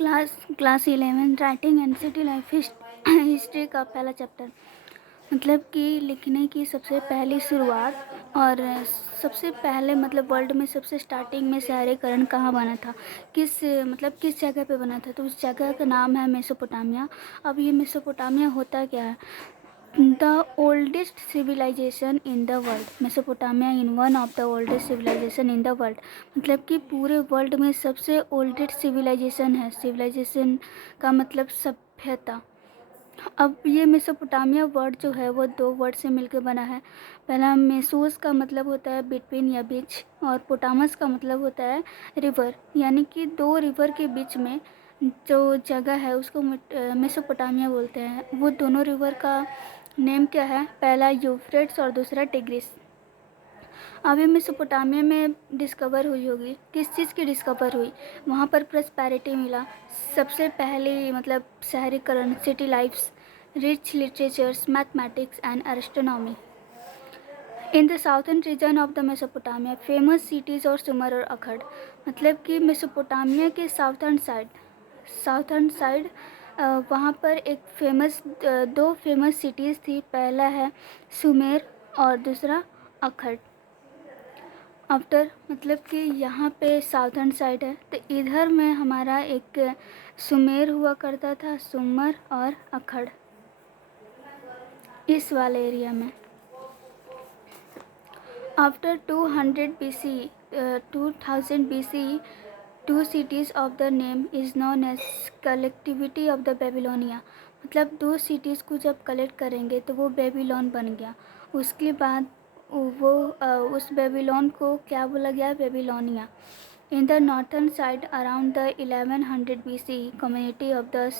Class 11 writing and city life history का पहला chapter. मतलब कि लिखने की सबसे पहली शुरुआत और सबसे पहले मतलब वर्ल्ड में सबसे स्टार्टिंग में शहरीकरण कहाँ बना था, किस जगह पे बना था, तो उस जगह का नाम है मेसोपोटामिया। अब ये मेसोपोटामिया होता क्या है? The oldest civilization in the world. Mesopotamia in one of the oldest civilization in the world, मतलब कि पूरे वर्ल्ड में सबसे ओल्डेस्ट सिविलाइजेशन है। सिविलाइजेशन का मतलब सभ्यता। अब ये मेसोपोटामिया वर्ड जो है वो दो वर्ड से मिलकर बना है। पहला मेसोस का मतलब होता है बिटवीन या बीच, और पोटामस का मतलब होता है रिवर, यानी कि दो रिवर के बीच में जो जगह है उसको मेसोपोटामिया बोलते हैं। वो दोनों रिवर का नेम क्या है? पहला यूफ्रेट्स और दूसरा टिग्रिस। अब ये मेसोपोटामिया में डिस्कवर हुई होगी, किस चीज़ की डिस्कवर हुई? वहाँ पर प्रॉस्पेरिटी मिला, सबसे पहले मतलब शहरीकरण, city lifes, rich literatures, mathematics and astronomy. In the southern region of the Mesopotamia famous cities और सुमर और अखड़। मतलब कि मेसोपोटामिया के साउथर्न साइड वहाँ पर एक दो फेमस सिटीज़ थी। पहला है सुमेर और दूसरा अखड़। आफ्टर मतलब कि यहाँ पे साउथर्न साइड है, तो इधर में हमारा एक सुमेर हुआ करता था, सुमर और अखड़, इस वाले एरिया में। After 200 BC, 2000 BC, two cities of the name is known as collectivity of the Babylonia। मतलब दो सिटीज़ को जब कलेक्ट करेंगे तो वो बेबीलोन बन गया। उसके बाद वो उस बेबीलोन को क्या बोला गया? Babylonia. In the northern side around the 1100 BC community of the,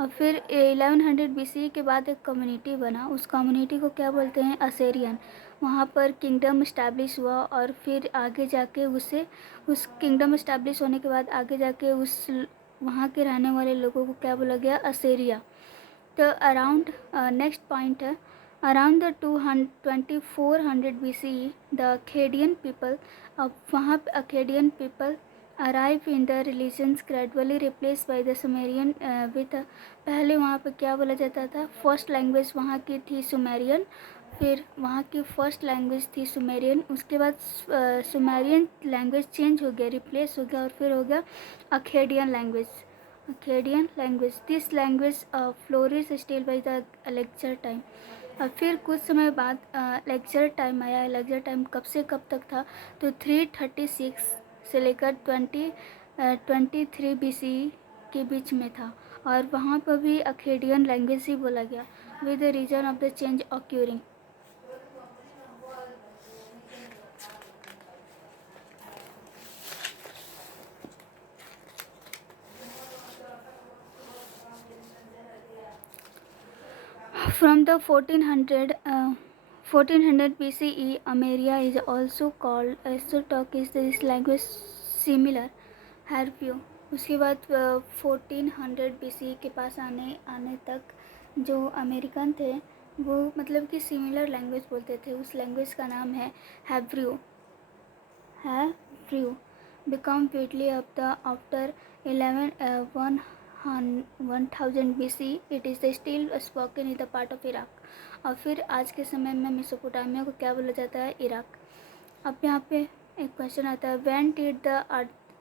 और फिर 1100 BC के बाद एक कम्युनिटी बना, उस कम्युनिटी को क्या बोलते हैं? असेरियन। वहाँ पर किंगडम इस्टेब्लिश हुआ, और फिर आगे जाके उस किंगडम इस्टेब्लिश होने के बाद आगे जाके वहाँ के रहने वाले लोगों को क्या बोला गया? असेरिया। तो अराउंड नेक्स्ट पॉइंट है, around the 2400 BC the Akkadian people. अब वहाँ पे Akkadian people arrive in the religions gradually replace by the Sumerian with. पहले वहाँ पे क्या बोला जाता था? फर्स्ट लैंग्वेज वहाँ की थी सुमेरियन, फिर वहाँ की फर्स्ट लैंग्वेज थी सुमेरियन, उसके बाद सुमेरियन लैंग्वेज चेंज हो गया, रिप्लेस हो गया, और फिर हो गया Akkadian language. This language flourish still by the lecture time. और फिर कुछ समय बाद लेक्चर टाइम आया। लेक्चर टाइम कब से कब तक था? तो 336 से लेकर 23 BC के बीच में था, और वहाँ पर भी अखेडियन लैंग्वेज ही बोला गया, with the region of the change occurring. From the 1400 BCE, Ameria is also called Esotok is this language similar Harpio। उसके बाद 1400 BC के पास आने तक जो अमेरिकन थे वो मतलब कि सिमिलर लैंग्वेज बोलते थे। उस लैंग्वेज का नाम है हैब्रियो। Become widely of the after 1000 BC, it is still spoken in the part of Iraq। और फिर आज के समय में मेसोपोटामिया को क्या बोला जाता है? इराक। अब यहाँ पे एक क्वेश्चन आता है, when did the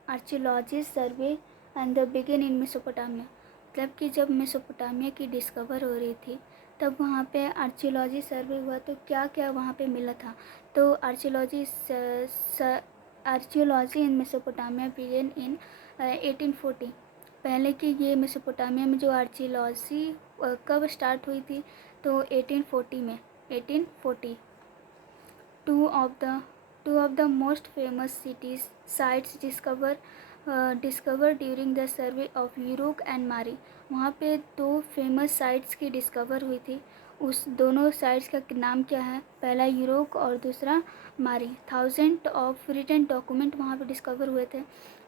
archaeologist survey and the begin in Mesopotamia. मतलब कि जब मेसोपोटामिया की डिस्कवर हो रही थी तब वहाँ पे आर्कियोलॉजी सर्वे हुआ, तो क्या क्या वहाँ पे मिला था? तो archaeology in Mesopotamia begin in 1840। पहले कि ये मेसोपोटामिया में जो आर्कियोलॉजी कब स्टार्ट हुई थी? तो 1840 में। 1840 two of the most famous cities sites discover during the survey of Uruk and Mari. वहाँ पे दो फेमस साइट्स की डिस्कवर हुई थी। उस दोनों साइट्स का नाम क्या है? पहला यूरोक और दूसरा मारी। 1000 ऑफ रिटन डॉक्यूमेंट वहाँ पे डिस्कवर हुए थे,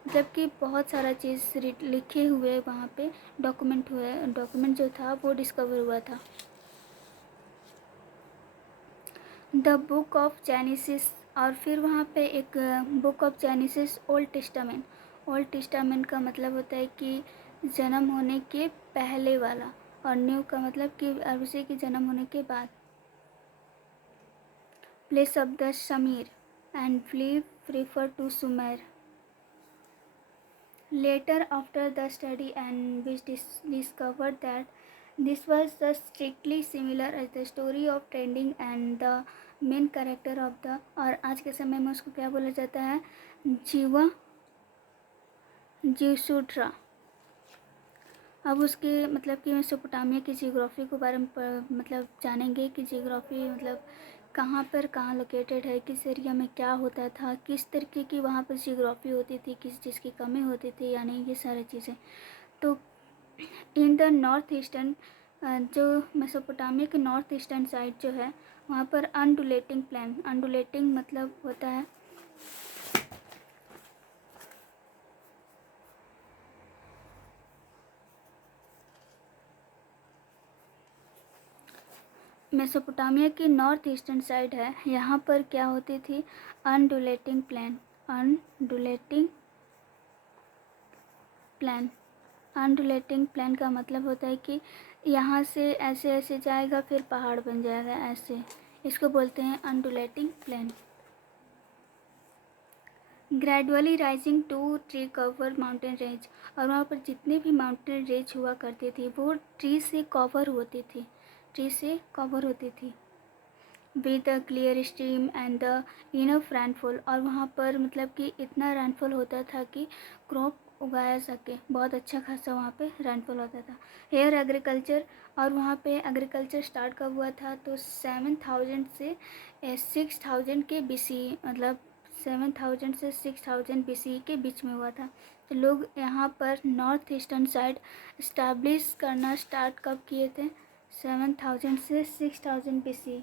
मतलब कि बहुत सारा चीज़ लिखे हुए वहाँ पे डॉक्यूमेंट जो था वो डिस्कवर हुआ था। द बुक ऑफ जेनेसिस, और फिर वहाँ पे एक book of genesis old old testament का मतलब होता है कि जन्म होने के पहले वाला, और न्यू का मतलब कि उसी के जन्म होने के बाद। Place of the Shamir and belief refer to Sumer. Later, after the study, and which discovered that this was the strictly similar as the story of trending and the main character of the, और आज के समय में उसको क्या बोला जाता है, जीवसूत्रा। अब उसके मतलब कि मेसोपोटामिया की जियोग्राफी के बारे में मतलब जानेंगे कि जियोग्राफी मतलब कहाँ पर कहाँ लोकेटेड है, किस एरिया में क्या होता था, किस तरीके की वहाँ पर जियोग्राफी होती थी, किस चीज़ की कमी होती थी, यानी ये सारी चीज़ें। तो इन द नॉर्थ ईस्टर्न, जो मेसोपोटामिया के नॉर्थ ईस्टर्न साइड जो है वहाँ पर अनडुलेटिंग प्लेन, अनडुलेटिंग मतलब होता है मेसोपोटामिया की नॉर्थ ईस्टर्न साइड है, यहाँ पर क्या होती थी, अनडुलेटिंग प्लेन, अनडुलेटिंग प्लेन। अनडुलेटिंग प्लेन का मतलब होता है कि यहाँ से ऐसे ऐसे जाएगा फिर पहाड़ बन जाएगा ऐसे, इसको बोलते हैं undulating plain. Gradually rising to tree cover mountain range, और वहाँ पर जितने भी माउंटेन रेंज हुआ करती थी वो ट्री से कवर होती थी, ट्री से कवर होती थी। With a clear stream and the enough rainfall, और वहाँ पर मतलब कि इतना रैनफॉल होता था कि क्रॉप उगाया सके, बहुत अच्छा खासा वहाँ पे रैनफॉल होता था। हेयर एग्रीकल्चर, और वहाँ पे एग्रीकल्चर स्टार्ट कब हुआ था, तो 7000 से 6000 के BC, मतलब 7000 से 6000 BC के बीच में हुआ था। तो लोग यहाँ पर नॉर्थ ईस्टर्न साइड इस्टेब्लिश करना स्टार्ट कब किए थे, 7000 से 6000 BC।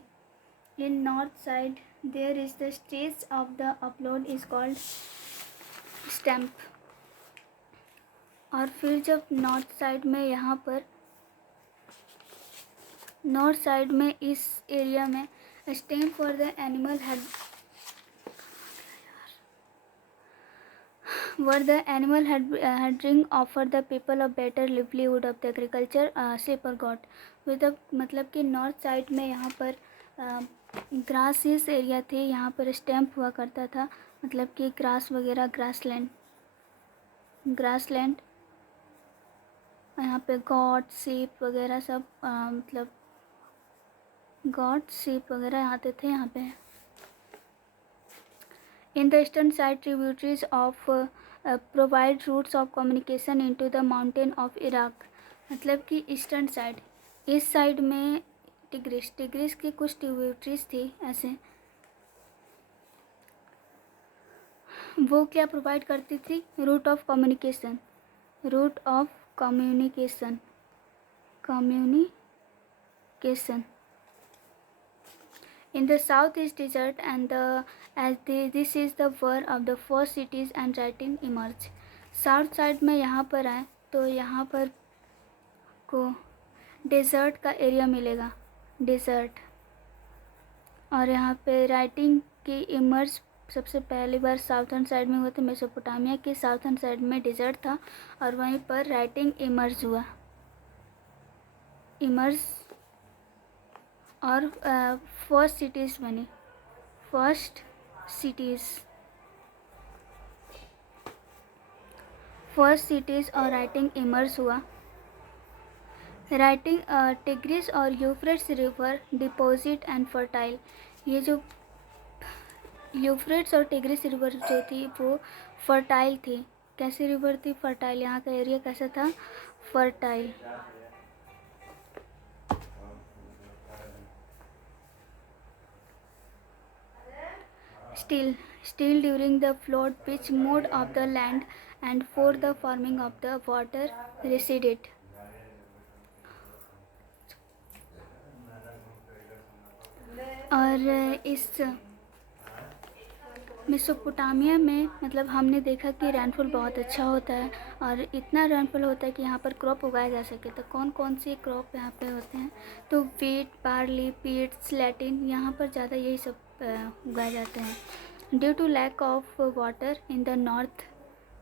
In north side there is the stage of the upload is called stamp, और फिर जब नॉर्थ साइड में यहाँ पर नॉर्थ साइड में इस एरिया में stamp for the animal were the animal handling offer the people a better livelihood of the agriculture sleeper got with the, मतलब कि नॉर्थ साइड में यहाँ पर ग्रासेस एरिया थे, यहाँ पर स्टैम्प हुआ करता था, मतलब कि ग्रास वगैरह, ग्रासलैंड, यहाँ पे गॉट सीप वगैरह सब मतलब गॉट सीप वगैरह आते थे यहाँ पे। In the eastern side tributaries of provide routes of communication into the mountain of Iraq, मतलब कि ईस्टर्न साइड, इस साइड में टिग्रिस की कुछ ट्रिब्यूटरीज थी ऐसे, वो क्या प्रोवाइड करती थी, route of communication, communication. In the south is desert, and this is the where of the first cities and writing emerge. South side में यहाँ पर आए तो यहाँ पर को डेजर्ट का एरिया मिलेगा, डेजर्ट, और यहाँ पे राइटिंग की इमर्ज सबसे पहली बार साउथर्न साइड में हुआ था, मेसोपोटामिया के साउथर्न साइड में डेजर्ट था और वहीं पर राइटिंग इमर्ज हुआ, और फर्स्ट सिटीज़ बनी, फर्स्ट सिटीज़ और राइटिंग इमर्ज हुआ। राइटिंग टिग्रिस और Euphrates river deposit and fertile, ये जो यूफ्रेट्स और टिग्रिस रिवर जो थी वो फर्टाइल थी। कैसी रिवर थी, फर्टाइल, यहाँ का एरिया कैसा था, fertile. Still during the flood which moved of the land and for the farming of the water receded. और इस मेसोपोटामिया में मतलब हमने देखा कि रैनफॉल बहुत अच्छा होता है और इतना रैनफॉल होता है कि यहाँ पर क्रॉप उगाया जा सके। तो कौन कौन सी क्रॉप यहाँ पे होते हैं, तो वीट, बार्ली, पीट्स, लैटिन, यहाँ पर ज़्यादा यही सब उगाए जाते हैं। Due to lack of water in the north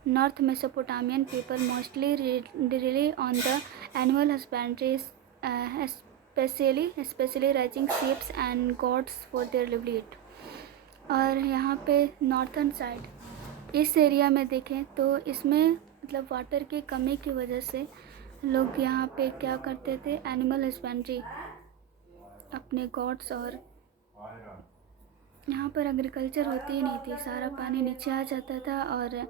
North Mesopotamian people mostly rely on the animal husbandry, especially raising sheep and goats for their livelihood. और यहाँ पे नॉर्थन साइड इस एरिया में देखें तो इसमें मतलब वाटर की कमी की वजह से लोग यहाँ पे क्या करते थे, एनिमल हस्बेंड्री, अपने गॉड्स, और यहाँ पर एग्रीकल्चर होती ही नहीं थी, सारा पानी नीचे आ जाता था और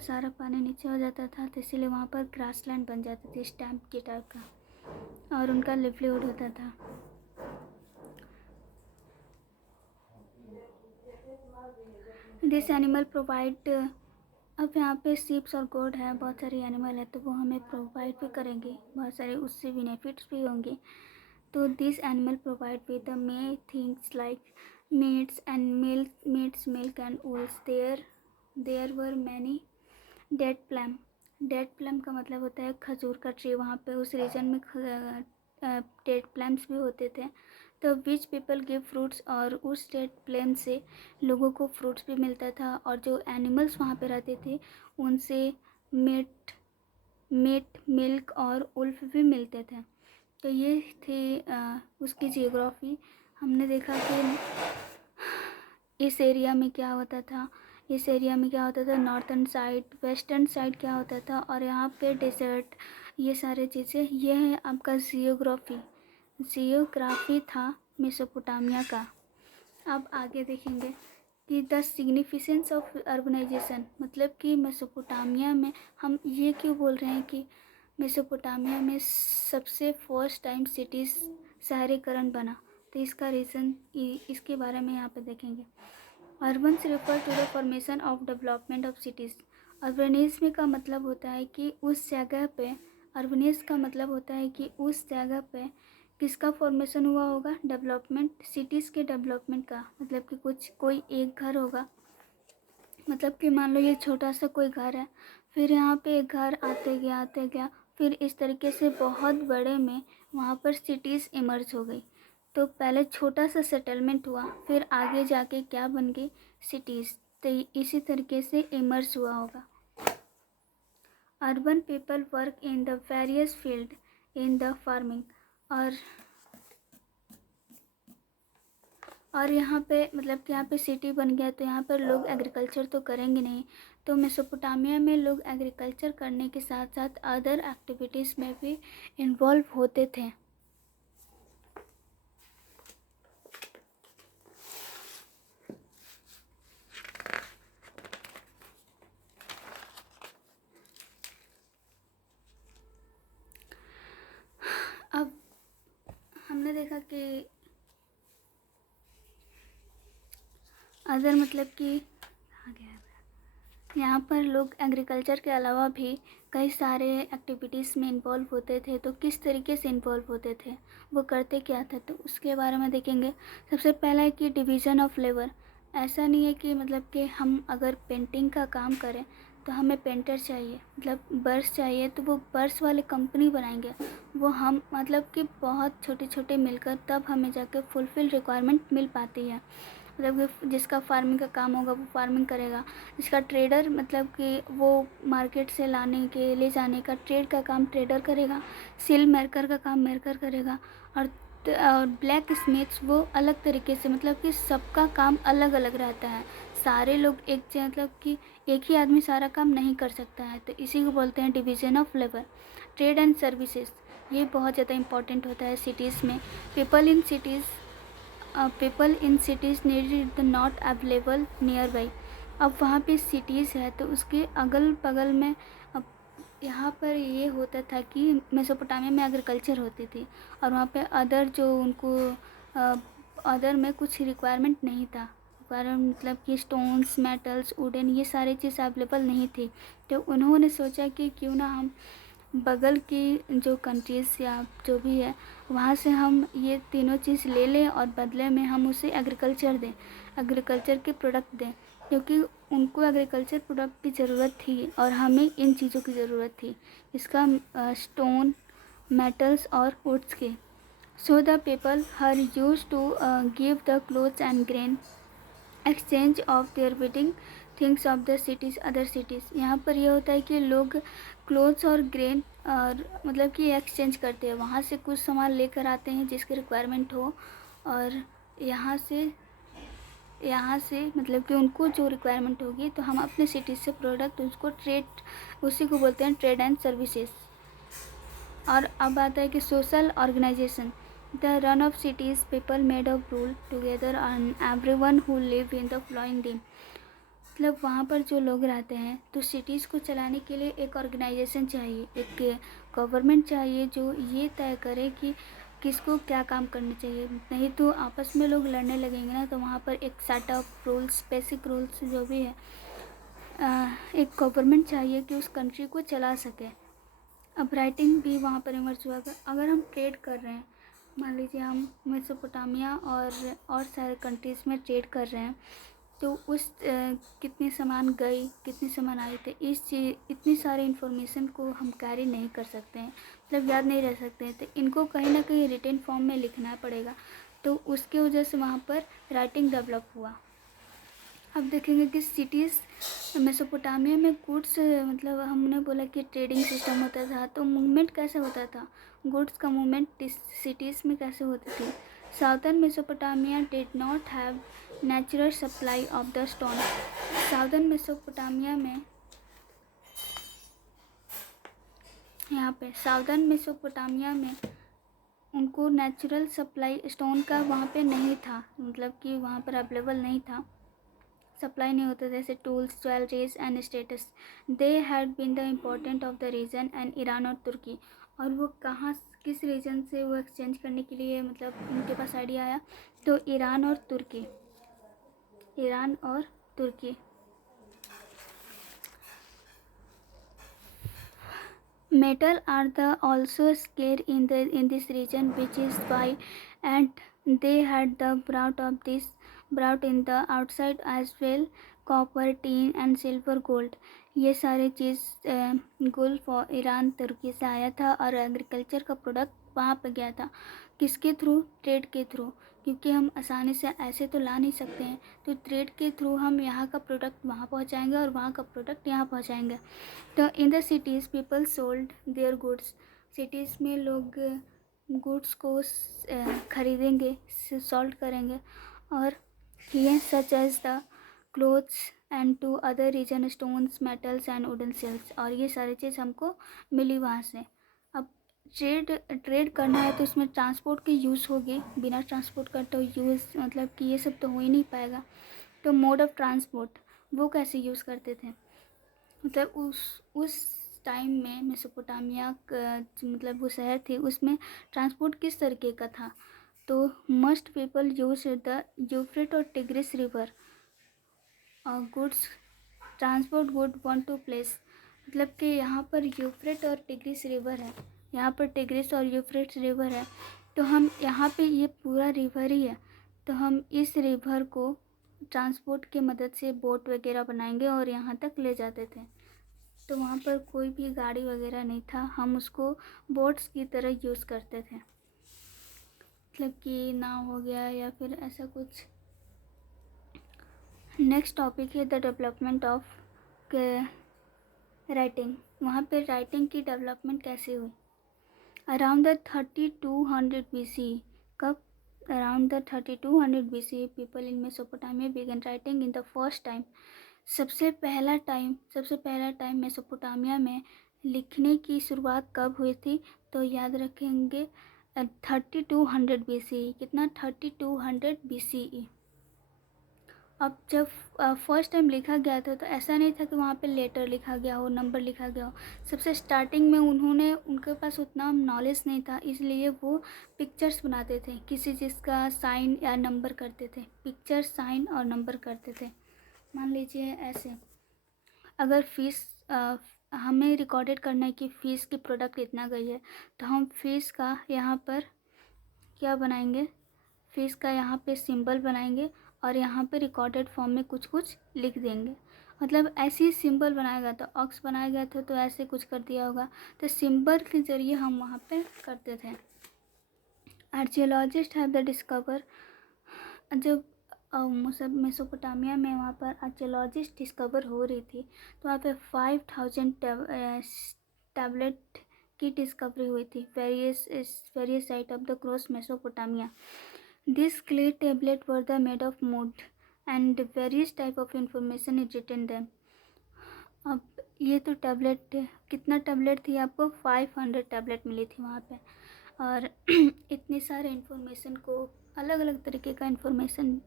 सारा पानी नीचे हो जाता था, तो इसीलिए वहाँ पर ग्रासलैंड बन जाती थी स्टैम्प की टाइप का, और उनका लिवलीहुड होता था। दिस एनिमल प्रोवाइड, अब यहाँ पे सीप्स और गोड है, बहुत सारे एनिमल है तो वो हमें प्रोवाइड भी करेंगे, बहुत सारे उससे बेनिफिट्स भी होंगे। तो this animal provide with the main things like meats milk and wools. There were many date palm का मतलब होता है खजूर का ट्री, वहाँ पे उस रीजन में डेड प्लम्स भी होते थे, तो विच पीपल गिव फ्रूट्स, और उस डेड प्लम से लोगों को फ्रूट्स भी मिलता था, और जो एनिमल्स वहाँ पे रहते थे उनसे मीट, मिल्क और उल्फ भी मिलते थे। तो ये थी उसकी जियोग्राफी। हमने देखा कि इस एरिया में क्या होता था, नॉर्थन साइड, वेस्टर्न साइड क्या होता था, और यहाँ पे डेजर्ट, ये सारे चीज़ें, ये है आपका जियोग्राफी था मेसोपोटामिया का। अब आगे देखेंगे कि द सिग्निफिकेंस ऑफ अर्बनाइजेशन, मतलब कि मेसोपोटामिया में, हम ये क्यों बोल रहे हैं कि मेसोपोटामिया में सबसे फर्स्ट टाइम सिटीज़ शहरीकरण बना, तो इसका रीज़न इसके बारे में यहाँ पे देखेंगे। Urbans refer to the formation of development of cities. Urbanism का मतलब होता है कि उस जगह पे, अर्बनिज्म का मतलब होता है कि उस जगह पे किसका फॉर्मेशन हुआ होगा, डेवलपमेंट, सिटीज़ के डेवलपमेंट का, मतलब कि कोई एक घर होगा, मतलब कि मान लो ये छोटा सा कोई घर है, फिर यहाँ पे एक घर आते गया, फिर इस तरीके से बहुत बड़े में वहाँ पर सिटीज़ इमर्ज हो गई। तो पहले छोटा सा सेटलमेंट हुआ, फिर आगे जाके क्या बन गई, सिटीज़। तो इसी तरीके से इमर्ज हुआ होगा। Urban people work in the various field in the farming, और यहाँ पे मतलब कि यहाँ पे सिटी बन गया तो यहाँ पर लोग एग्रीकल्चर तो करेंगे नहीं, तो मेसोपोटामिया में लोग एग्रीकल्चर करने के साथ साथ अदर एक्टिविटीज़ में भी इन्वॉल्व होते थे। अब हमने देखा कि अदर मतलब कि यहाँ पर लोग एग्रीकल्चर के अलावा भी कई सारे एक्टिविटीज़ में इन्वॉल्व होते थे। तो किस तरीके से इन्वॉल्व होते थे, वो करते क्या था, तो उसके बारे में देखेंगे। सबसे पहला है कि डिवीज़न ऑफ लेबर। ऐसा नहीं है कि मतलब कि हम अगर पेंटिंग का काम करें तो हमें पेंटर चाहिए, मतलब बर्स चाहिए, तो वो बर्स वाले कंपनी बनाएंगे, वो हम मतलब कि बहुत छोटे छोटे मिलकर तब हमें जाकर फुलफिल रिक्वायरमेंट मिल पाती है। मतलब कि जिसका फार्मिंग का काम होगा वो फार्मिंग करेगा, जिसका ट्रेडर मतलब कि वो मार्केट से लाने के ले जाने का ट्रेड का काम ट्रेडर करेगा, सिल मेकर का काम मेकर करेगा, और ब्लैक स्मिथ्स वो अलग तरीके से, मतलब कि सबका काम अलग अलग रहता है। सारे लोग मतलब कि एक ही आदमी सारा काम नहीं कर सकता है, तो इसी को बोलते हैं division of labour. Trade and services, ये बहुत ज़्यादा इंपॉर्टेंट होता है सिटीज़ में। People in cities need not available near by. अब वहाँ पे सिटीज़ है तो उसके अगल बगल में, अब यहाँ पर ये होता था कि मेसोपोटामिया में एग्रीकल्चर होती थी, और वहाँ पे अदर जो उनको अदर में कुछ रिक्वायरमेंट नहीं था, रिक्वायरमेंट मतलब कि स्टोन्स, मेटल्स, वुडन, ये सारी चीज़ अवेलेबल नहीं थी। तो उन्होंने सोचा कि क्यों ना हम बगल की जो कंट्रीज़ या जो भी है वहाँ से हम ये तीनों चीज़ ले लें और बदले में हम उसे एग्रीकल्चर दें, एग्रीकल्चर के प्रोडक्ट दें, क्योंकि उनको एग्रीकल्चर प्रोडक्ट की ज़रूरत थी और हमें इन चीज़ों की ज़रूरत थी, इसका स्टोन, मेटल्स और वुड्स के। So the people her use to give the clothes and grain exchange of their bidding. Things of the cities other cities. यहाँ पर यह होता है कि लोग क्लोथ्स और ग्रेन और मतलब कि एक्सचेंज करते हैं, वहाँ से कुछ सामान लेकर आते हैं जिसकी रिक्वायरमेंट हो, और यहाँ से मतलब कि उनको जो रिक्वायरमेंट होगी तो हम अपने सिटी से प्रोडक्ट उसको ट्रेड, उसी को बोलते हैं ट्रेड एंड सर्विसेज। और अब आता है कि social organization, the run of cities people made of rule together and everyone who live in the flowing deem. मतलब वहाँ पर जो लोग रहते हैं तो सिटीज़ को चलाने के लिए एक ऑर्गेनाइजेशन चाहिए, एक गवर्नमेंट चाहिए जो ये तय करे कि किसको क्या काम करना चाहिए। नहीं तो आपस में लोग लड़ने लगेंगे ना, तो वहाँ पर एक set of rules, basic rules जो भी है, एक गवर्नमेंट चाहिए कि उस कंट्री को चला सके। अब राइटिंग भी वहाँ पर इमर्ज हुआ। अगर हम ट्रेड कर रहे हैं, मान लीजिए हम मेसोपोटामिया और सारे कंट्रीज़ में ट्रेड कर रहे हैं, तो उस कितने सामान गए, कितने सामान आए थे, इतनी सारी इन्फॉर्मेशन को हम कैरी नहीं कर सकते हैं, मतलब याद नहीं रह सकते हैं, तो इनको कहीं ना कहीं रिटन फॉर्म में लिखना पड़ेगा। तो उसके वजह से वहाँ पर राइटिंग डेवलप हुआ। अब देखेंगे कि सिटीज़ मेसोपोटामिया में गुड्स, मतलब हमने बोला कि ट्रेडिंग सिस्टम होता था, तो मूवमेंट कैसे होता था, गुड्स का मूवमेंट सिटीज़ में कैसे होती थी। Southern Mesopotamia did not have natural supply of the stone. Southern Mesopotamia में, यहाँ पे साउदर्न मेसोपोटामिया में उनको नेचुरल सप्लाई स्टोन का वहाँ पे नहीं था, मतलब कि वहाँ पर अवेलेबल नहीं था, सप्लाई नहीं होता, जैसे tools, jewelleries and status. They had been the important of the region and Iran और तुर्की। और वो कहाँ, किस रीजन से वो एक्सचेंज करने के लिए मतलब उनके पास आइडिया आया, तो ईरान और तुर्की, ईरान और तुर्की। Metal are the also scarce in this region, which is why, and they had the brought in the outside as well, copper, tin and silver, gold। ये सारे चीज़ गुल्फ और ईरान तुर्की से आया था, और एग्रीकल्चर का प्रोडक्ट वहाँ पर गया था। किसके थ्रू, ट्रेड के थ्रू, क्योंकि हम आसानी से ऐसे तो ला नहीं सकते हैं, तो ट्रेड के थ्रू हम यहाँ का प्रोडक्ट वहाँ पहुँचाएंगे और वहाँ का प्रोडक्ट यहाँ पहुँचाएंगे। तो in the cities people sold their goods. Cities में लोग गुड्स को खरीदेंगे, सोल्ड करेंगे, और ये such as the clothes and to other region stones, metals and wooden sales. और ये सारी चीज़ हमको मिली वहाँ से। अब ट्रेड करना है तो इसमें ट्रांसपोर्ट की यूज़ होगी, बिना ट्रांसपोर्ट का तो यूज़ मतलब कि ये सब तो हो ही नहीं पाएगा। तो मोड ऑफ ट्रांसपोर्ट वो कैसे यूज़ करते थे, मतलब उस टाइम में मेसोपोटामिया मतलब वो शहर थे, उसमें ट्रांसपोर्ट किस तरीके का था। तो मस्ट पीपल यूज द यूफ्रेट और tigris river goods transport good one two place. मतलब कि यहाँ पर यूफ्रेट और टिग्रिस रिवर है, यहाँ पर टिग्रिस और यूफ्रेट रिवर है, तो हम यहाँ पे ये पूरा रिवर ही है, तो हम इस रिवर को ट्रांसपोर्ट की मदद से बोट वगैरह बनाएंगे और यहाँ तक ले जाते थे। तो वहाँ पर कोई भी गाड़ी वगैरह नहीं था, हम उसको बोट्स की तरह यूज़ करते थे, मतलब कि नाव हो गया या फिर ऐसा कुछ। नेक्स्ट टॉपिक है द डेवलपमेंट ऑफ राइटिंग। वहाँ पे राइटिंग की डेवलपमेंट कैसे हुई। अराउंड द 3200 BC, कब, around the 3200 BC people in Mesopotamia began writing in the first time. सबसे पहला टाइम मेसोपोटामिया में लिखने की शुरुआत कब हुई थी, तो याद रखेंगे 3200 BC। कितना, 3200 BCE। अब जब फर्स्ट टाइम लिखा गया था तो ऐसा नहीं था कि वहाँ पे लेटर लिखा गया हो, नंबर लिखा गया हो। सबसे स्टार्टिंग में उनके पास उतना नॉलेज नहीं था, इसलिए वो पिक्चर्स बनाते थे, किसी चीज़ का साइन या नंबर करते थे, पिक्चर, साइन और नंबर करते थे। मान लीजिए ऐसे, अगर फ़ीस हमें रिकॉर्डेड करना है कि फ़ीस की प्रोडक्ट इतना गई है, तो हम फ़ीस का यहाँ पर क्या बनाएंगे, फ़ीस का यहाँ पे सिंबल बनाएंगे और यहाँ पे रिकॉर्डेड फॉर्म में कुछ कुछ लिख देंगे। मतलब ऐसे ही सिंबल बनाएगा, तो ऑक्स बनाया गया था तो ऐसे कुछ कर दिया होगा, तो सिंबल के ज़रिए हम वहाँ पे करते थे। आर्जियोलॉजिस्ट हैव द डिस्कवर, जब मेसोपोटामिया में वहाँ पर आर्कियोलॉजिस्ट डिस्कवर हो रही थी, तो वहाँ पे 5000 टैबलेट की डिस्कवरी हुई थी various site of the cross Mesopotamia. This clay tablet were the made of wood and various type of information is written them. अब ये तो टैबलेट, कितना टैबलेट थी आपको? 500 टैबलेट मिली थी वहाँ पे. और इतने सारे इन्फॉर्मेशन को, अलग अलग तरीके का इन्फॉर्मेशन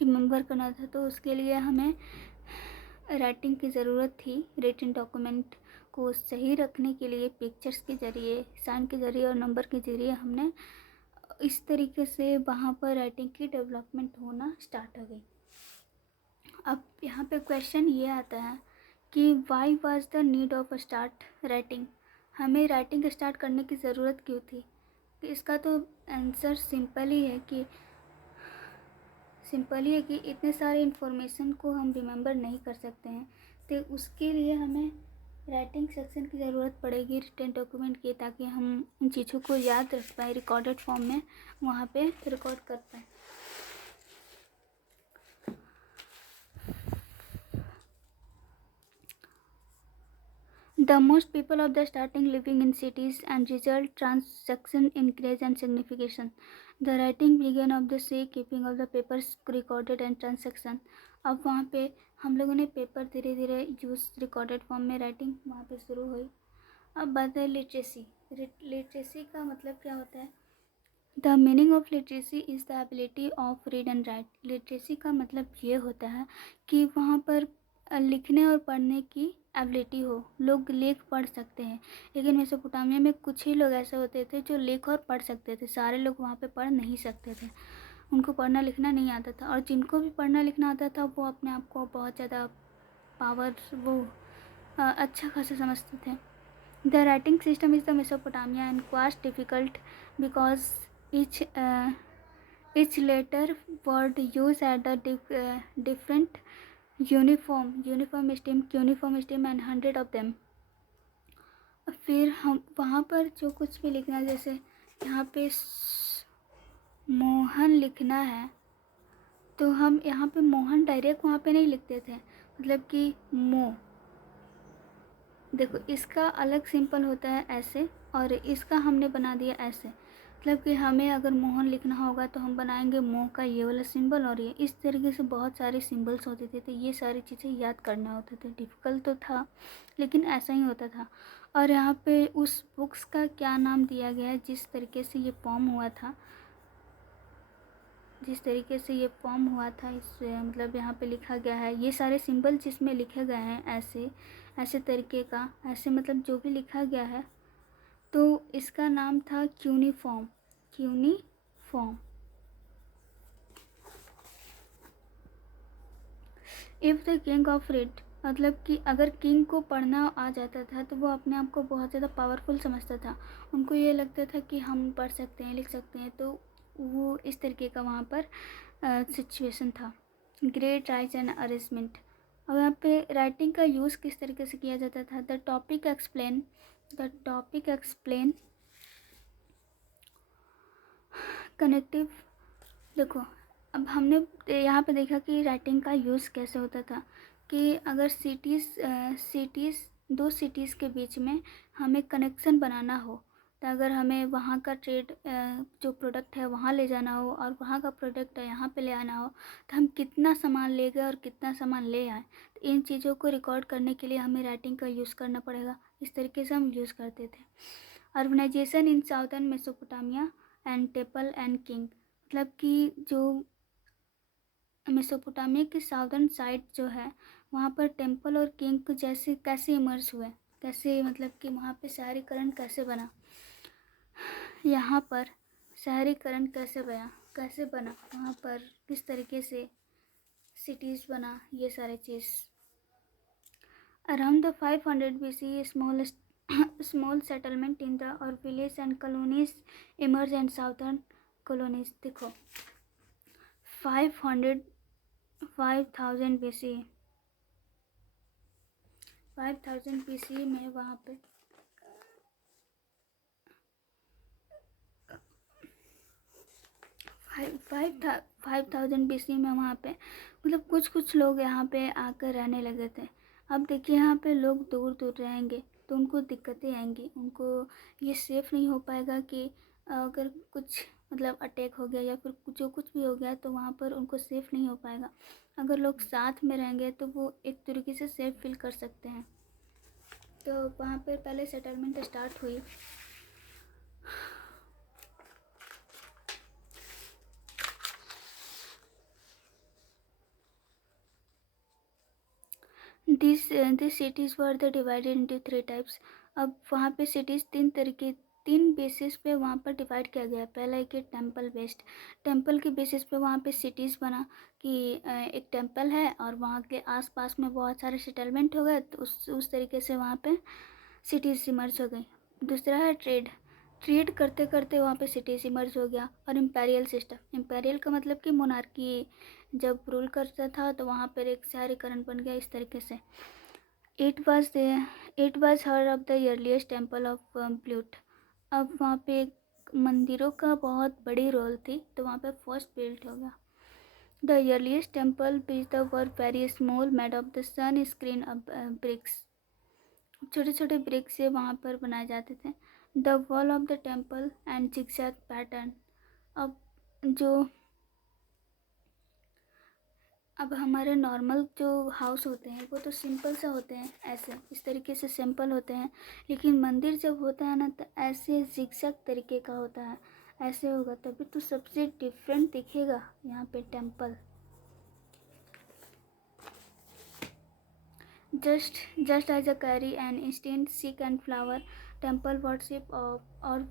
रिमेंबर करना था, तो उसके लिए हमें राइटिंग की ज़रूरत थी. रिटन डॉक्यूमेंट को सही रखने के लिए पिक्चर्स के ज़रिए, साइन के ज़रिए और नंबर के ज़रिए हमने इस तरीके से वहाँ पर राइटिंग की डेवलपमेंट होना स्टार्ट हो गई. अब यहाँ पे क्वेश्चन ये आता है कि why was the need of start writing. हमें राइटिंग स्टार्ट करने की ज़रूरत क्यों थी? इसका तो आंसर सिंपल ही है कि इतने सारे इन्फॉर्मेशन को हम रिमेंबर नहीं कर सकते हैं, तो उसके लिए हमें राइटिंग सेक्शन की ज़रूरत पड़ेगी रिटन डॉक्यूमेंट की, ताकि हम उन चीज़ों को याद रख पाए, रिकॉर्डेड फॉर्म में वहाँ पे रिकॉर्ड कर पाए. The most people of the starting living in cities and result transaction increase and signification. The writing began of the sea keeping of the papers recorded and transaction. अब वहाँ पे हम लोगों ने पेपर धीरे धीरे यूज़ रिकॉर्डेड फॉर्म में writing वहाँ पे शुरू हुई. अब बात है लिटरेसी. लिटरेसी का मतलब क्या होता है? The meaning of literacy is the ability of read and right. Literacy का मतलब ये होता है कि वहाँ पर लिखने और पढ़ने की एबिलिटी हो, लोग लिख पढ़ सकते हैं. लेकिन मेसोपोटामिया में कुछ ही लोग ऐसे होते थे जो लिख और पढ़ सकते थे. सारे लोग वहाँ पे पढ़ नहीं सकते थे, उनको पढ़ना लिखना नहीं आता था. और जिनको भी पढ़ना लिखना आता था वो अपने आप को बहुत ज़्यादा पावर, वो अच्छा खासा समझते थे. The writing system is the Mesopotamia and quest difficult because each letter word used at the different uniform stem and 100 of them. फिर हम वहाँ पर जो कुछ भी लिखना, जैसे यहाँ पे मोहन लिखना है, तो हम यहाँ पे मोहन डायरेक्ट वहाँ पे नहीं लिखते थे, मतलब कि देखो इसका अलग सिंपल होता है ऐसे, और इसका हमने बना दिया ऐसे. मतलब कि हमें अगर मोहन लिखना होगा तो हम बनाएंगे मोह का ये वाला सिंबल, और ये इस तरीके से बहुत सारे सिंबल्स होते थे. तो ये सारी चीज़ें याद करना होते थे. डिफ़िकल्ट तो था लेकिन ऐसा ही होता था. और यहाँ पे उस बुक्स का क्या नाम दिया गया है, जिस तरीके से ये फॉर्म हुआ था, इस मतलब यहाँ पे लिखा गया है, ये सारे सिंबल जिसमें लिखे गए हैं ऐसे तरीके का, ऐसे मतलब जो भी लिखा गया है, तो इसका नाम था cuneiform. If the king of read, मतलब कि अगर किंग को पढ़ना आ जाता था तो वो अपने आप को बहुत ज़्यादा पावरफुल समझता था. उनको ये लगता था कि हम पढ़ सकते हैं, लिख सकते हैं. तो वो इस तरीके का वहाँ पर सिचुएशन था. Great rise and arrangement. अब यहाँ पे राइटिंग का यूज़ किस तरीके से किया जाता था? The topic explain connective. देखो अब हमने यहाँ पे देखा कि राइटिंग का यूज़ कैसे होता था, कि अगर दो सिटीज़ के बीच में हमें कनेक्शन बनाना हो, तो अगर हमें वहाँ का ट्रेड जो प्रोडक्ट है वहाँ ले जाना हो और वहाँ का प्रोडक्ट है यहाँ पे ले आना हो, तो हम कितना सामान ले गए और कितना सामान ले आए, तो इन चीज़ों को रिकॉर्ड करने के लिए हमें राइटिंग का यूज़ करना पड़ेगा. इस तरीके से हम यूज़ करते थे. Organization in southern Mesopotamia and temple and king, मतलब कि जो मेसोपोटामिया की साउदर्न साइड जो है वहाँ पर टेम्पल और किंग जैसे कैसे इमर्ज हुए, कैसे मतलब कि वहाँ पे शहरीकरण कैसे बना, यहाँ पर शहरीकरण कैसे बना, वहाँ पर किस तरीके से सिटीज़ बना, ये सारे चीज़. Around the 500 BC small settlement in the or village and colonies emerged and southern colonies. देखो 5000 BC में वहाँ पे 5000 फाइव थाउजेंड BC में वहाँ पे मतलब कुछ लोग यहाँ पे आकर रहने लगे थे। अब देखिए यहाँ पे लोग दूर दूर रहेंगे तो उनको दिक्कतें आएंगी, उनको ये सेफ़ नहीं हो पाएगा कि अगर कुछ मतलब अटैक हो गया या फिर जो कुछ भी हो गया तो वहाँ पर उनको सेफ़ नहीं हो पाएगा। अगर लोग साथ में रहेंगे तो वो एक तरीके से सेफ़ फील कर सकते हैं। तो वहाँ पर पहले सेटलमेंट स्टार्ट हुई। These cities were the divided into 3 types। अब वहाँ पे सिटीज़ तीन बेसिस पे वहाँ पर डिवाइड किया गया। पहला एक टेम्पल बेस्ड, टेम्पल के बेसिस पे वहाँ पे सिटीज़ बना कि एक टेम्पल है और वहाँ के आसपास में बहुत सारे सेटलमेंट हो गए, तो उस तरीके से वहाँ पे सिटीज़ इमर्ज हो गई। दूसरा है ट्रेड करते करते वहाँ पे सिटीज़ इमर्ज हो गया। और इम्पेरियल सिस्टम, इम्पेरियल का मतलब कि मोनार्की जब रूल करता था तो वहाँ पर एक शहरीकरण बन गया इस तरीके से। It was her of the earliest temple of pollute. अब वहाँ पे मंदिरों का बहुत बड़ी रोल थी तो वहाँ पे फर्स्ट बिल्ट हो गया। The earliest temple beach the were very small made of the sun screen of bricks. छोटे छोटे ब्रिक से वहाँ पर बनाए जाते थे। The wall of the temple and zigzag pattern. अब हमारे नॉर्मल जो हाउस होते हैं वो तो सिंपल सा होते हैं, ऐसे इस तरीके से सिंपल होते हैं, लेकिन मंदिर जब होता है ना तो ऐसे जिगजैग तरीके का होता है, ऐसे होगा तभी तो सबसे डिफरेंट दिखेगा यहाँ पे temple. Just as a carry and instant sick and flower temple worship. और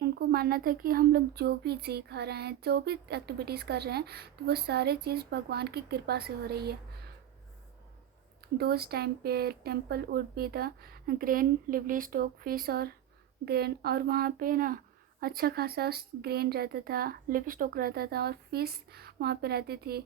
उनको मानना था कि हम लोग जो भी जी खा रहे हैं, जो भी एक्टिविटीज़ कर रहे हैं, तो वो सारे चीज़ भगवान की कृपा से हो रही है। दोज टाइम पे temple would be the grain lively stock fish और ग्रेन, और वहाँ पे ना अच्छा खासा ग्रेन रहता था, लिव स्टॉक रहता था और फिश वहाँ पे रहती थी।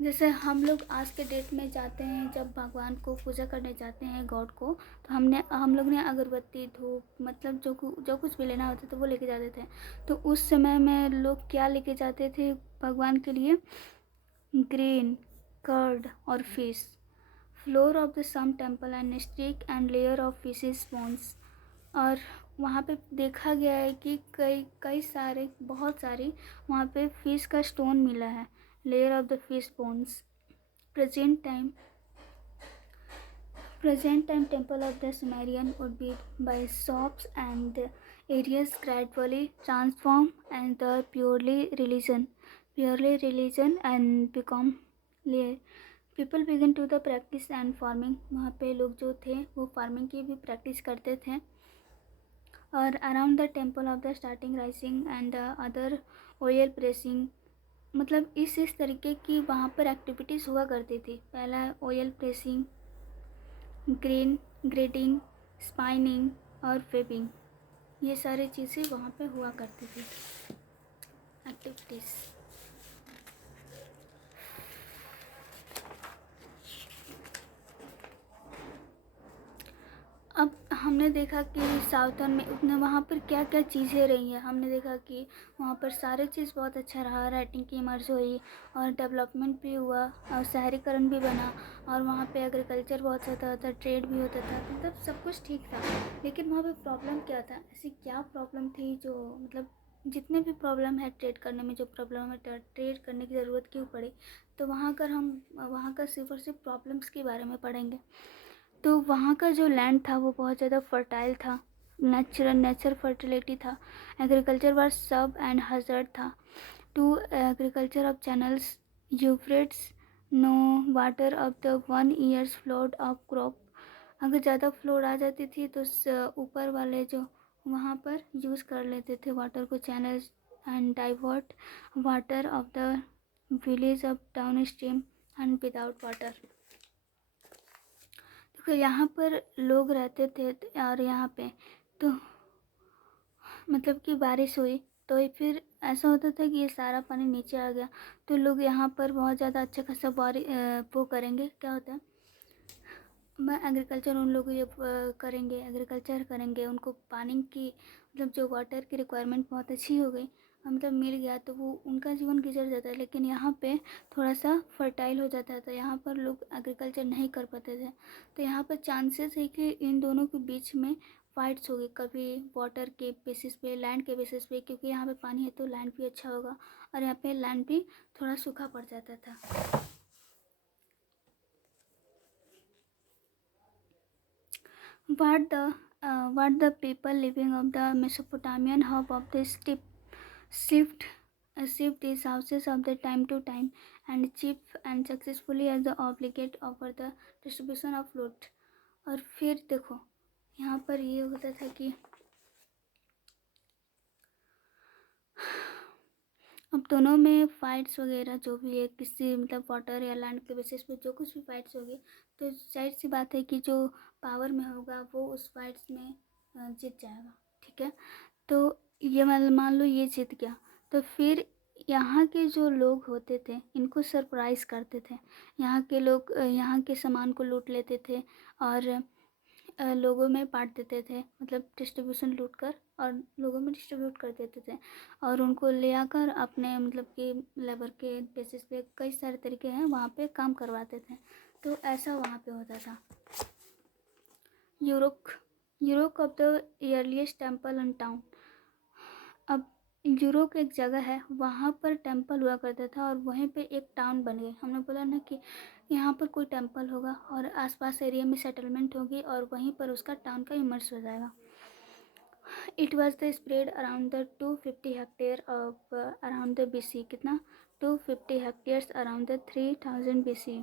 जैसे हम लोग आज के डेट में जाते हैं, जब भगवान को पूजा करने जाते हैं गॉड को, तो हम लोग ने अगरबत्ती धूप मतलब जो कुछ भी लेना होता था वो लेके जाते थे। तो उस समय में लोग क्या लेके जाते थे भगवान के लिए? ग्रेन, कर्ड और fish. Floor of the sum temple and stick and layer of fishes bones. और वहाँ पे देखा गया है कि बहुत सारी वहाँ पे फिश का स्टोन मिला है, layer of the fish bones. Present time temple of the Sumerian would be by shops and areas gradually transform and the purely religion and become layer। People began to the practice and farming. वहाँ पे लोग जो थे वो farming की भी practice करते थे। और around the temple of the starting rising and other oil pressing, मतलब इस तरीके की वहाँ पर एक्टिविटीज़ हुआ करती थी। पहला ऑयल प्रेसिंग, ग्रेटिंग, स्पाइनिंग और वेबिंग, ये सारी चीज़ें वहाँ पे हुआ करती थी एक्टिविटीज़। अब हमने देखा कि साउथर्न में उतने वहाँ पर क्या क्या चीज़ें रही हैं। हमने देखा कि वहाँ पर सारे चीज़ बहुत अच्छा रहा, राइटिंग की इमर्ज हुई और डेवलपमेंट भी हुआ और शहरीकरण भी बना, और वहाँ पे एग्रीकल्चर बहुत ज़्यादा होता, ट्रेड भी होता था, मतलब सब कुछ ठीक था। लेकिन वहाँ पे प्रॉब्लम क्या था, ऐसी क्या प्रॉब्लम थी जो मतलब जितने भी प्रॉब्लम है ट्रेड करने में, जो प्रॉब्लम है ट्रेड करने की ज़रूरत क्यों पड़ी, तो वहाँ का सिर्फ और सिर्फ प्रॉब्लम्स के बारे में पढ़ेंगे। तो वहाँ का जो लैंड था वो बहुत ज़्यादा फर्टाइल था, नेचर फर्टिलिटी था। Agriculture was sub and hazard था to agriculture of channels Euphrates, no water of the 1 years flood of crop. अगर ज़्यादा फ्लोड आ जाती थी तो ऊपर वाले जो वहाँ पर यूज़ कर लेते थे वाटर को, channels and divert water of the village of down stream and without water. तो यहाँ पर लोग रहते थे और यहाँ पे तो मतलब कि बारिश हुई तो फिर ऐसा होता था कि ये सारा पानी नीचे आ गया, तो लोग यहाँ पर बहुत ज़्यादा अच्छा खासा वो करेंगे, क्या होता है एग्रीकल्चर, उन लोग ये करेंगे, एग्रीकल्चर करेंगे, उनको पानी की मतलब जो वाटर की रिक्वायरमेंट बहुत अच्छी हो गई। मतलब मिल गया तो वो उनका जीवन गुजर जाता है, लेकिन यहाँ पे थोड़ा सा फर्टाइल हो जाता था, यहाँ पर लोग एग्रीकल्चर नहीं कर पाते थे। तो यहाँ पर चांसेस है कि इन दोनों के बीच में फाइट्स होगी, कभी वाटर के बेसिस पे, लैंड के बेसिस पे, क्योंकि यहाँ पे पानी है तो लैंड भी अच्छा होगा, और यहाँ पे लैंड भी थोड़ा सूखा पड़ जाता था। What the people living of the Mesopotamian hub of the steppe shift these houses of the time to time and cheap and successfully as the obligate over the distribution of loot। और फिर देखो यहाँ पर ये होता था कि अब दोनों में फाइट्स वगैरह जो भी है, किसी मतलब वाटर या लैंड के बेसिस पे जो कुछ भी फाइट्स होगी, तो जाहिर सी बात है कि जो पावर में होगा वो उस फाइट्स में जीत जाएगा। ठीक है, तो ये मान लो ये जीत गया, तो फिर यहाँ के जो लोग होते थे इनको सरप्राइज़ करते थे। यहाँ के लोग यहाँ के सामान को लूट लेते थे और लोगों में बांट देते थे, मतलब डिस्ट्रीब्यूशन लूट कर और लोगों में डिस्ट्रीब्यूट कर देते थे, और उनको ले आकर अपने मतलब कि लेबर के बेसिस पे कई सारे तरीके हैं वहाँ पे काम करवाते थे। तो ऐसा वहाँ पे होता था। Uruk of the earliest temple and town. अब यूरोप एक जगह है, वहाँ पर टेम्पल हुआ करता था और वहीं पे एक टाउन बन गई। हमने बोला ना कि यहाँ पर कोई टेम्पल होगा और आसपास एरिया में सेटलमेंट होगी और वहीं पर उसका टाउन का इमर्स हो जाएगा। It was the spread around the 250 hectare of around the BC, कितना 250 hectares around the 3000 BC।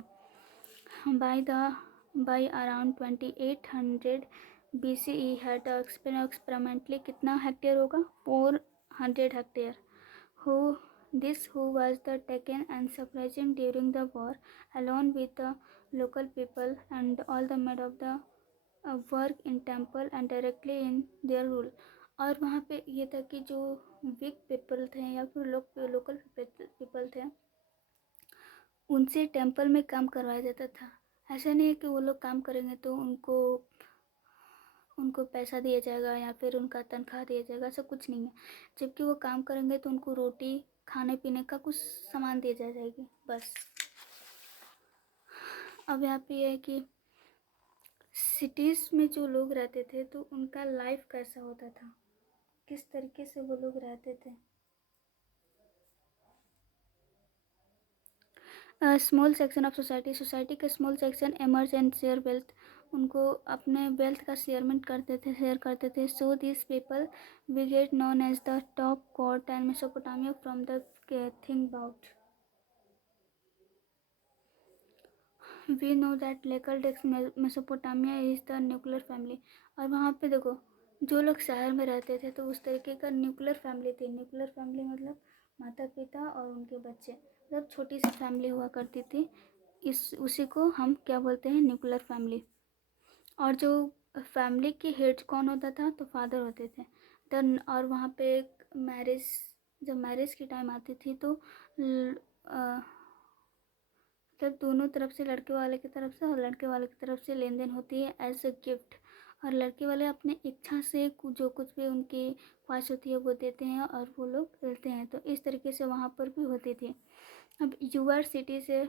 by around 2800 BCE had experimentally कितना हेक्टेयर होगा 400 hectare. who was the taken and surprising during the war along with the local people and all the made of the work in temple and directly in their rule। और वहाँ पे ये था कि जो week people थे या फिर लोकल पीपल थे उनसे टेम्पल में काम करवाया जाता था। ऐसा नहीं है कि वो लोग काम करेंगे तो उनको पैसा दिया जाएगा या फिर उनका तनख्वाह दिया जाएगा, ऐसा कुछ नहीं है। जबकि वो काम करेंगे तो उनको रोटी खाने पीने का कुछ सामान दिया जाएगी बस। अब यहाँ पे है कि सिटीज़ में जो लोग रहते थे तो उनका लाइफ कैसा होता था, किस तरीके से वो लोग रहते थे। स्मॉल सेक्शन ऑफ सोसाइटी का small section emerge and share wealth, उनको अपने वेल्थ का शेयर करते थे। So this people we get known as the top court and Mesopotamia from the thing about we know that लेकर डेक्स Mesopotamia is the nuclear family. और वहाँ पे देखो जो लोग शहर में रहते थे तो उस तरीके का न्यूक्लियर फैमिली थी। न्यूक्लियर फैमिली मतलब माता पिता और उनके बच्चे, मतलब छोटी सी फैमिली हुआ करती थी। उसी को हम क्या बोलते हैं, न्यूक्लियर फैमिली। और जो फैमिली के हेड कौन होता था, तो फादर होते थे। देन और वहाँ पे जब मैरिज की टाइम आती थी तो मतलब दोनों तरफ से, लड़के वाले की तरफ से और लड़के वाले की तरफ से लेन देन होती है एज अ गिफ्ट। और लड़के वाले अपने इच्छा से जो कुछ भी उनकी ख्वाहिश होती है वो देते हैं और वो लोग लेते हैं। तो इस तरीके से वहाँ पर भी होती थी। अब यूआर सिटी से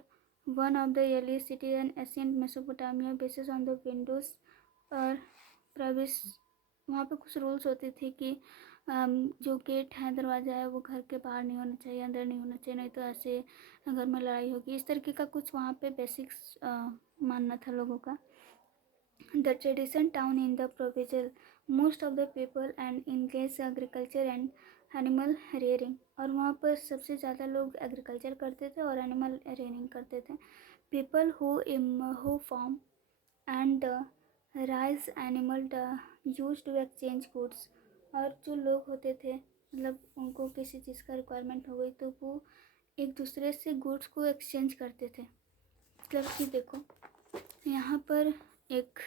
one of the earliest city in ancient Mesopotamia basis on the Windows और प्राइवेस। वहाँ पे कुछ रूल्स होते थे कि जो गेट है, दरवाज़ा है, वो घर के बाहर नहीं होना चाहिए, अंदर नहीं होना चाहिए, नहीं तो ऐसे घर में लड़ाई होगी। इस तरीके का कुछ वहाँ पे बेसिक्स मानना था लोगों का। The tradition town in the provincial most of the people and engage agriculture and animal rearing. और वहाँ पर सबसे ज़्यादा लोग एग्रीकल्चर करते थे और एनिमल रेयरिंग करते थे। People who farm and raise animal use to exchange goods. और जो लोग होते थे मतलब उनको किसी चीज़ का रिक्वायरमेंट हो गई तो वो एक दूसरे से गुड्स को एक्सचेंज करते थे। मतलब कि देखो यहाँ पर एक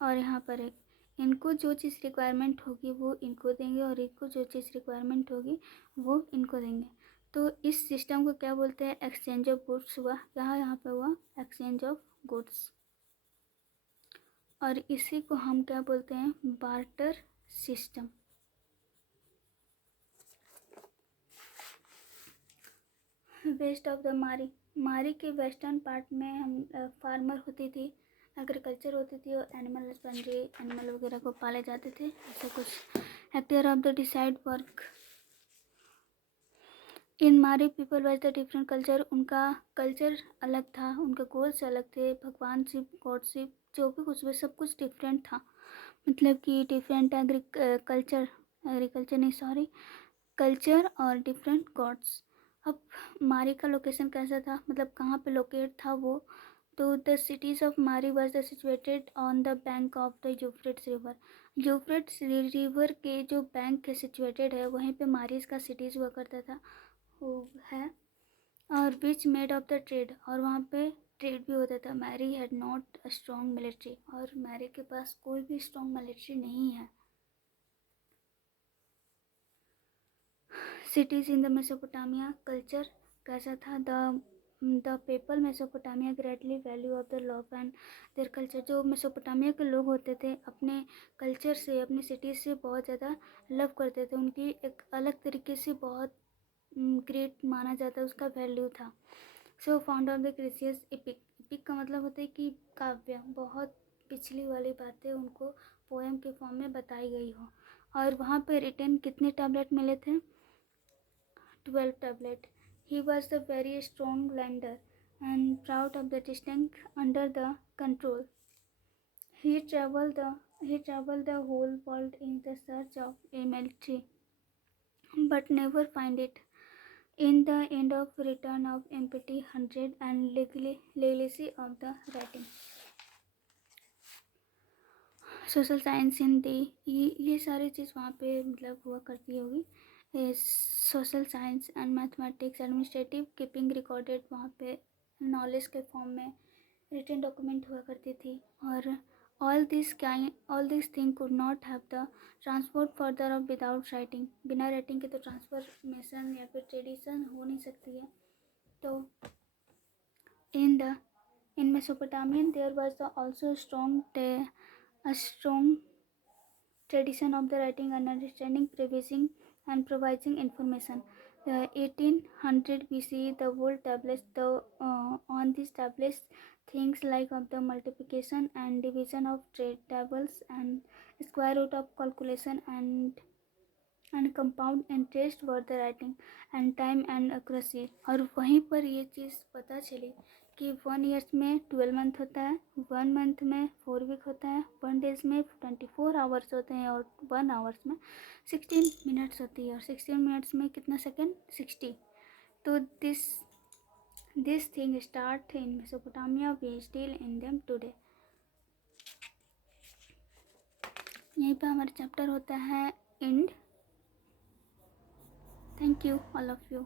और यहाँ पर एक, इनको जो चीज़ रिक्वायरमेंट होगी वो इनको देंगे और इनको जो चीज़ रिक्वायरमेंट होगी वो इनको देंगे। तो इस सिस्टम को क्या बोलते हैं, एक्सचेंज ऑफ गुड्स हुआ। यहाँ पे हुआ एक्सचेंज ऑफ गुड्स, और इसी को हम क्या बोलते हैं, barter system. West of the Mari, Mari के वेस्टर्न पार्ट में हम फार्मर होती थी, एग्रीकल्चर होती थी और एनिमल हस्बेंड्री, एनिमल वगैरह को पाले जाते थे, ऐसा कुछ। Hectare of the decide work in Mari people was the different culture, उनका कल्चर अलग था, उनके गोल्स अलग थे, भगवान शिव, गॉड शिव, जो भी कुछ भी सब कुछ डिफरेंट था। मतलब कि डिफरेंट एग्रीकल्चर नहीं, सॉरी, कल्चर और डिफरेंट गॉड्स। अब मारी का लोकेशन कैसा था, मतलब कहाँ पे लोकेट था वो, तो द सिटीज ऑफ मारी was the situated on the bank of the Euphrates river, Euphrates river के जो बैंक सिचुएटेड है वहीं पे मारीज का सिटीज़ हुआ करता था, वो है। और which made of the trade, और वहाँ पे ट्रेड भी होता था। Mari had not a strong military, और मैरी के पास कोई भी स्ट्रॉन्ग मिलिट्री नहीं है। Cities in the Mesopotamia, culture कैसा था, the people Mesopotamia greatly value of the law and their culture, जो मेसोपोटामिया के लोग होते थे अपने कल्चर से, अपनी सिटीज़ से बहुत ज़्यादा लव करते थे, उनकी एक अलग तरीके से बहुत ग्रेट माना जाता है, उसका वैल्यू था। सो फाउंड ऑफ द क्रिसियस एपिक, एपिक का मतलब होता है कि काव्य, बहुत पिछली वाली बातें उनको पोएम के फॉर्म में बताई गई हो। और वहाँ पे रिटर्न कितने टैबलेट मिले थे, 12 tablet. He was a very strong lander and proud of the distinct under the control. He traveled the whole world in the search of a military, but never find it. In the end of return of empty hundred and legacy of the writing. Social science Hindi, ये सारी चीज़ वहाँ पे मतलब हुआ करती होगी। Social science and mathematics, administrative keeping recorded, वहाँ पे नॉलेज के फॉर्म में रिटन डॉक्यूमेंट हुआ करती थी। और all this thing could not have the transport further of without writing, बिना राइटिंग के तो ट्रांसफॉर्मेशन या फिर ट्रेडिशन हो नहीं सकती है। तो in Mesopotamian there was also a strong tradition of the writing and understanding, preserving and providing information. 1800 BC, the world tablets, on these tablets, things like of the multiplication and division of trade tables and square root of calculation and compound interest were the writing and time and accuracy. और वहीं पर ये चीज़ पता चली कि 1 years में 12 month होता है, 1 मंथ में 4 वीक होता है, 1 डेज में 24 आवर्स होते हैं और 1 आवर्स में 16 मिनट्स होती है, और 16 मिनट्स में कितना सेकेंड, 60। तो this thing start in Mesopotamia, we still in them today. यहीं पे हमारा चैप्टर होता है end. Thank you, all of you.